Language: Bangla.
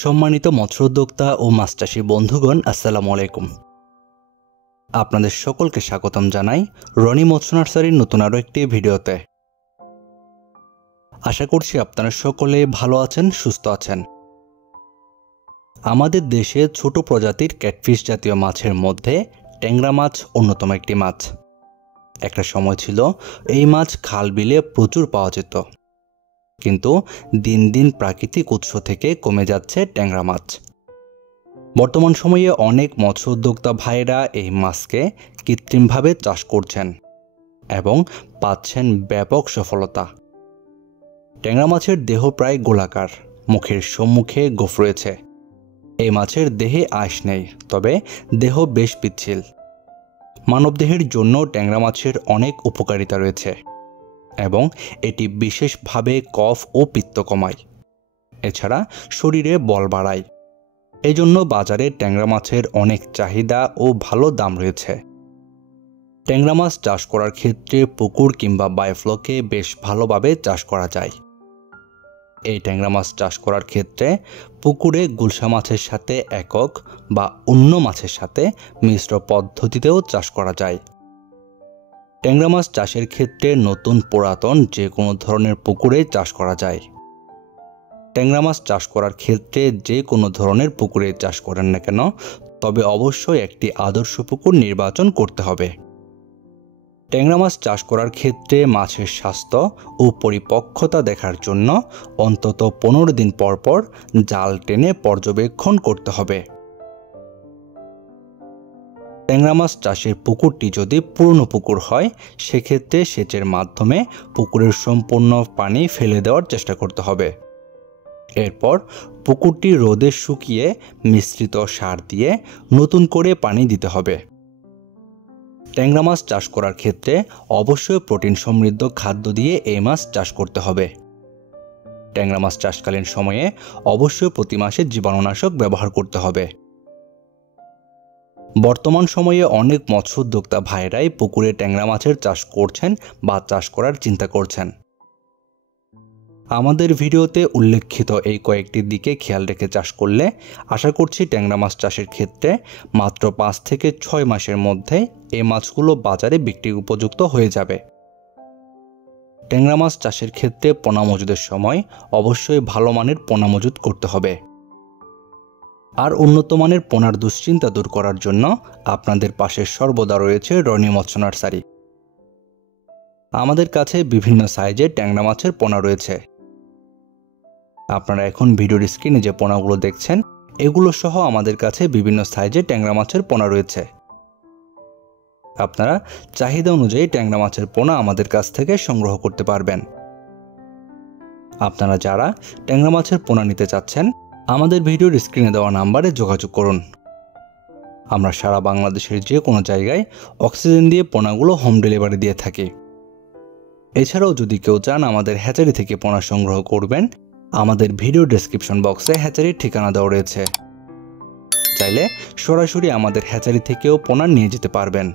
সম্মানিত মৎস্য উদ্যোক্তা ও মাছ চাষী বন্ধুগণ, আসসালামু আলাইকুম। আপনাদের সকলকে স্বাগতম জানাই রনি মৎস্য নার্সারির নতুন আরও একটি ভিডিওতে। আশা করছি আপনারা সকলে ভালো আছেন, সুস্থ আছেন। আমাদের দেশে ছোট প্রজাতির ক্যাটফিশ জাতীয় মাছের মধ্যে ট্যাংরা মাছ অন্যতম একটি মাছ। একটা সময় ছিল এই মাছ খাল বিলে প্রচুর পাওয়া যেত, কিন্তু দিন দিন প্রাকৃতিক উৎস থেকে কমে যাচ্ছে ট্যাংরা মাছ। বর্তমান সময়ে অনেক মৎস্য উদ্যোক্তা ভাইরা এই মাছকে কৃত্রিমভাবে চাষ করছেন এবং পাচ্ছেন ব্যাপক সফলতা। ট্যাংরা মাছের দেহ প্রায় গোলাকার, মুখের সম্মুখে গোঁফ রয়েছে। এই মাছের দেহে আঁশ নেই, তবে দেহ বেশ পিচ্ছিল। মানবদেহের জন্য ট্যাংরা মাছের অনেক উপকারিতা রয়েছে এবং এটি বিশেষভাবে কফ ও পিত্ত কমায়। এছাড়া শরীরে বল বাড়ায়। এজন্য বাজারে ট্যাংরা মাছের অনেক চাহিদা ও ভালো দাম রয়েছে। ট্যাংরা মাছ চাষ করার ক্ষেত্রে পুকুর কিংবা বায়োফ্লোকে বেশ ভালোভাবে চাষ করা যায়। এই ট্যাংরা মাছ চাষ করার ক্ষেত্রে পুকুরে গুলশা মাছের সাথে একক বা অন্য মাছের সাথে মিশ্র পদ্ধতিতেও চাষ করা যায়। ট্যাংরা মাছ চাষের ক্ষেত্রে নতুন পুরাতন যে কোনো ধরনের পুকুরে চাষ করা যায়। ট্যাংরা মাছ চাষ করার ক্ষেত্রে যে কোনো ধরনের পুকুরে চাষ করেন না কেন, তবে অবশ্যই একটি আদর্শ পুকুর নির্বাচন করতে হবে। ট্যাংরা মাছ চাষ করার ক্ষেত্রে মাছের স্বাস্থ্য ও পরিপক্কতা দেখার জন্য অন্তত 15 দিন পর পর জাল টেনে পর্যবেক্ষণ করতে হবে। ট্যাংরা মাছ চাষের পুকুরটি যদি পুরনো পুকুর হয়, সেক্ষেত্রে সেচের মাধ্যমে পুকুরের সম্পূর্ণ পানি ফেলে দেওয়ার চেষ্টা করতে হবে। এরপর পুকুরটি রোদে শুকিয়ে মিশ্রিত সার দিয়ে নতুন করে পানি দিতে হবে। ট্যাংরা মাছ চাষ করার ক্ষেত্রে অবশ্যই প্রোটিন সমৃদ্ধ খাদ্য দিয়ে এই মাছ চাষ করতে হবে। ট্যাংরা মাছ চাষকালীন সময়ে অবশ্যই প্রতি মাসে জীবাণুনাশক ব্যবহার করতে হবে। বর্তমান সময়ে অনেক মৎস্য উদ্যোক্তা ভাইরাই পুকুরে ট্যাংরা মাছের চাষ করছেন বা চাষ করার চিন্তা করছেন। আমাদের ভিডিওতে উল্লেখিত এই কয়েকটি দিকে খেয়াল রেখে চাষ করলে আশা করছি ট্যাংরা মাছ চাষের ক্ষেত্রে মাত্র 5 থেকে 6 মাসের মধ্যে এই মাছগুলো বাজারে বিক্রির উপযুক্ত হয়ে যাবে। ট্যাংরা মাছ চাষের ক্ষেত্রে পোনা মজুদের সময় অবশ্যই ভালো মানের পোনা মজুদ করতে হবে। আর উন্নত মানের পোনার দুশ্চিন্তা দূর করার জন্য আপনাদের পাশে সর্বদা রয়েছে রনি মৎস্য নার্সারি। আমাদের কাছে বিভিন্ন সাইজের ট্যাংরা মাছের পোনা রয়েছে। আপনারা এখন ভিডিওর স্ক্রিনে যে পোনাগুলো দেখছেন, এগুলো সহ আমাদের কাছে বিভিন্ন সাইজের ট্যাংরা মাছের পোনা রয়েছে। আপনারা চাহিদা অনুযায়ী ট্যাংরা মাছের পোনা আমাদের কাছ থেকে সংগ্রহ করতে পারবেন। আপনারা যারা ট্যাংরা মাছের পোনা নিতে চাচ্ছেন, আমাদের ভিডিওর স্ক্রিনে দেওয়া নাম্বারে যোগাযোগ করুন। আমরা সারা বাংলাদেশের যে কোনো জায়গায় অক্সিজেন দিয়ে পোনাগুলো হোম ডেলিভারি দিয়ে থাকি। এছাড়াও যদি কেউ চান আমাদের হ্যাচারি থেকে পোনা সংগ্রহ করবেন, আমাদের ভিডিও ডেসক্রিপশন বক্সে হ্যাচারির ঠিকানা দেওয়া রয়েছে। চাইলে সরাসরি আমাদের হ্যাচারি থেকেও পোনা নিয়ে যেতে পারবেন।